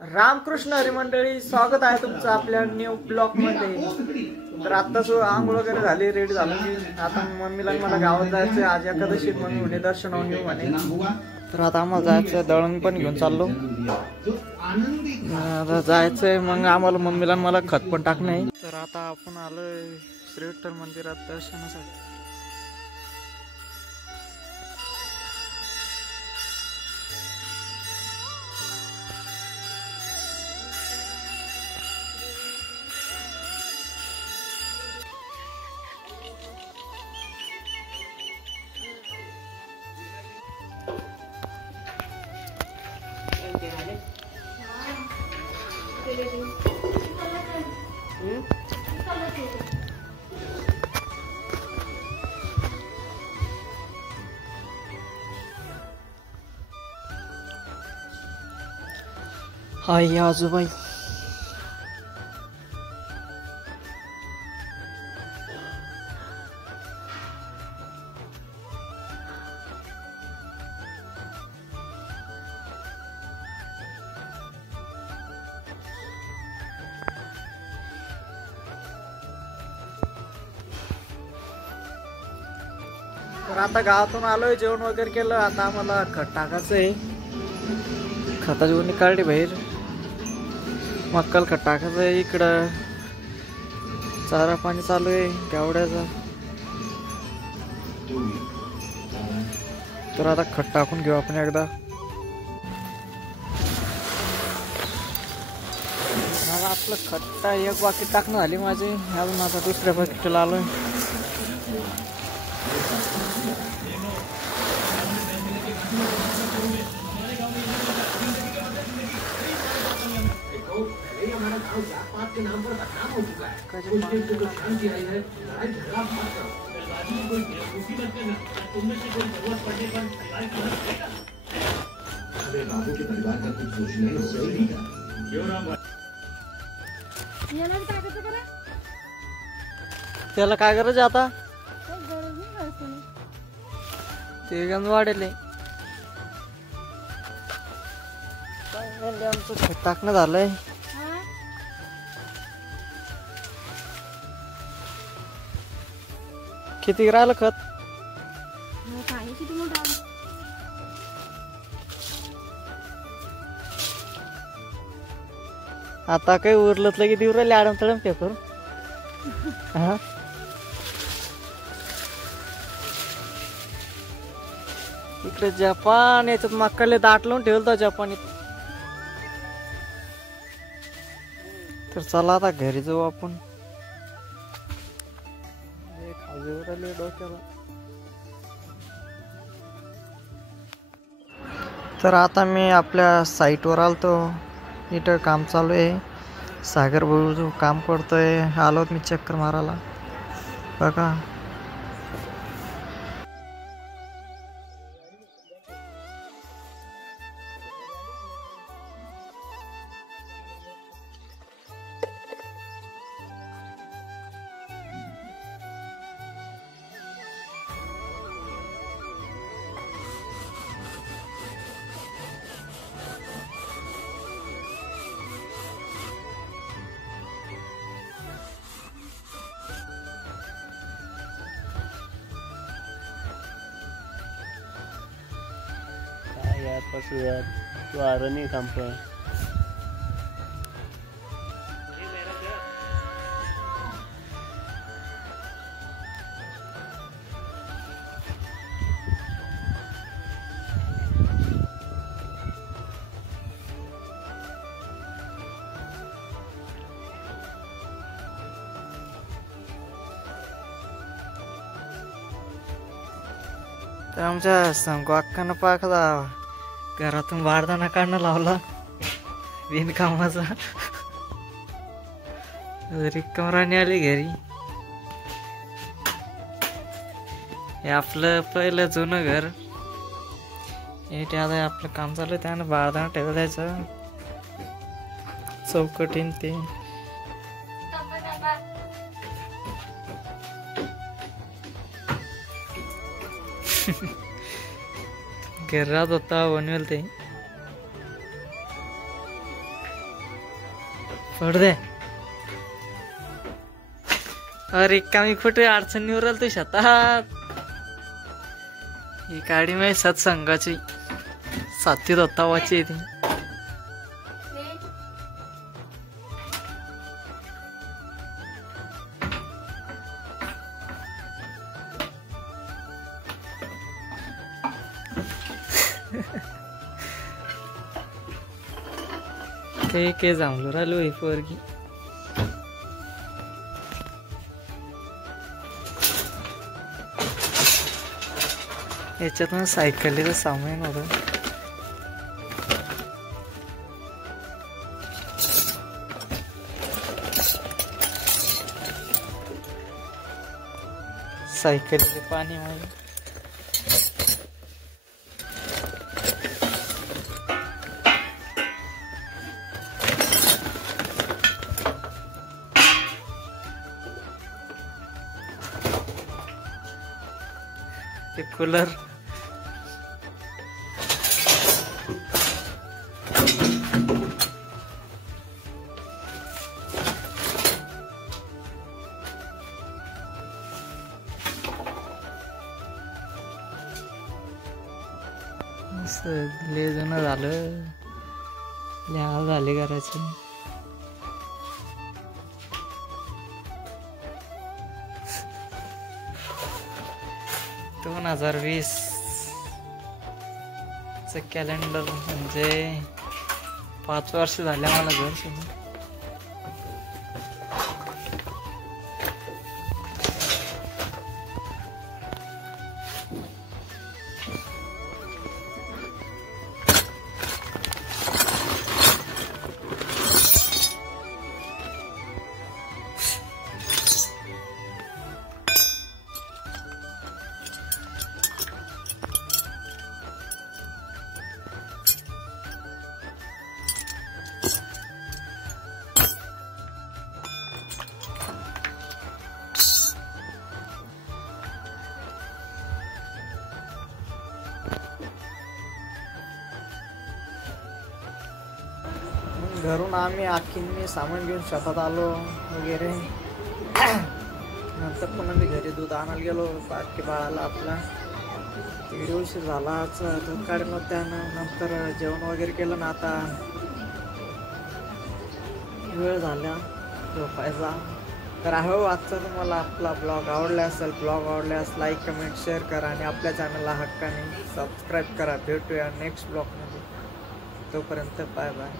रामकृष्ण हरी मंडळी, स्वागत आहे तुमचं आपल्या न्यू ब्लॉग मध्ये। तर आताच आंघोळ वगैरे झाली, रेडी झालो की आता मम्मीला मला गावात जायचं, आज एकादशी मम्मी म्हणे दर्शनावर येऊ म्हणे। तर आता आम्हाला जायचं, दळण पण घेऊन चाललो, आता जायचंय। मग आम्हाला मम्मीला मला खत पण टाकणं आहे। तर आता आपण आलोय श्री विठ्ठल मंदिरात दर्शनासाठी। हाय आजोबाई, तर आता गावातून आलोय, जेवण वगैरे केलं। आता आम्हाला खत टाकायचं आहे, खताची गुणी काढली बाहेर, मक्कल खत टाकायचं आहे। इकडं चारा पाणी चालू आहे गावड्याचा। तर आता खत टाकून घेऊ आपण एकदा। आपलं खत एक बाकी टाकणं झाली माझी, अजून आता दुसऱ्या बाकीला आलोय। के नाम पर बदनाम हो चुका है। कुछ दिन से जो शांति आई है, लड़ाई झगड़ा मत करो। जल्दबाजी में कोई मुसीबत में तुमने से कोई जरूरत पड़ने पर परिवार की मदद करेगा। अरे बाबू के परिवार का कुछ सोचना ही सही है। क्यों राम भाई? याला काय करते करा? त्याला काय करायचं आता? काही गरज नाही असते। ते गंज वाढेल। काय आमचं खत टाकणं झालंय। किती राहिलं खत? आता काही उरलं की देऊ राहिले आडम तडम पेपर। इकडे जपान, याच्यात मक्काले दाट लावून ठेवलं जपानीत। तर चला आता घरी जाऊ आपण। तर आता मी आपल्या साईटवर आलतो, इथं काम चालू आहे। सागर भाऊ जो काम करतोय, आलो मी चक्कर मारायला बघा। यार पशु यार तू आ रहा नहीं काम पर। तर आमच्या संगू अक्कानं पाकदा घरातून बारदाना काढणं लावला बिनकामाचा। रिकामराणी आली घरी। हे आपलं पहिलं जुनं घर, इथे आता आपलं काम चालू आहे, त्यानं बारदाना ठेवलं द्यायचं चौकटीन ते। घरात होता बनवेल ते। सोड दे. अरे कमी कुठे अडचणीवर आल तू शेतात. ही गाडी माझी सत्संगाची साथी दत्तावाची आहे ती. ते जमलो राहिलो ही पोरगी. याच्यातून सायकलीचं सामान होतं. सायकलीचे पाणी माझे. ते कूलर लय जुनं झालं. लय हाल झाले घराचे. 2020 चं कॅलेंडर म्हणजे 5 वर्ष झाले मला घर सोडून. घरून आम्ही मी सामान घेऊन शेतात आलो वगैरे. नंतर पुन्हा मी घरी दूध आणायला गेलो बाकी बाळाला आपला. दीड उशीर झाला. दूध काढलं त्यानं. नंतर जेवण वगैरे केलं ना. आता वेळ झाला झोपायचा. तर हो आजचा तुम्हाला आपला ब्लॉग आवडला असेल. ब्लॉग आवडल्यास लाईक कमेंट शेअर करा आणि आपल्या चॅनलला हक्काने सबस्क्राईब करा. भेटूया नेक्स्ट ब्लॉगमध्ये. तोपर्यंत बाय बाय.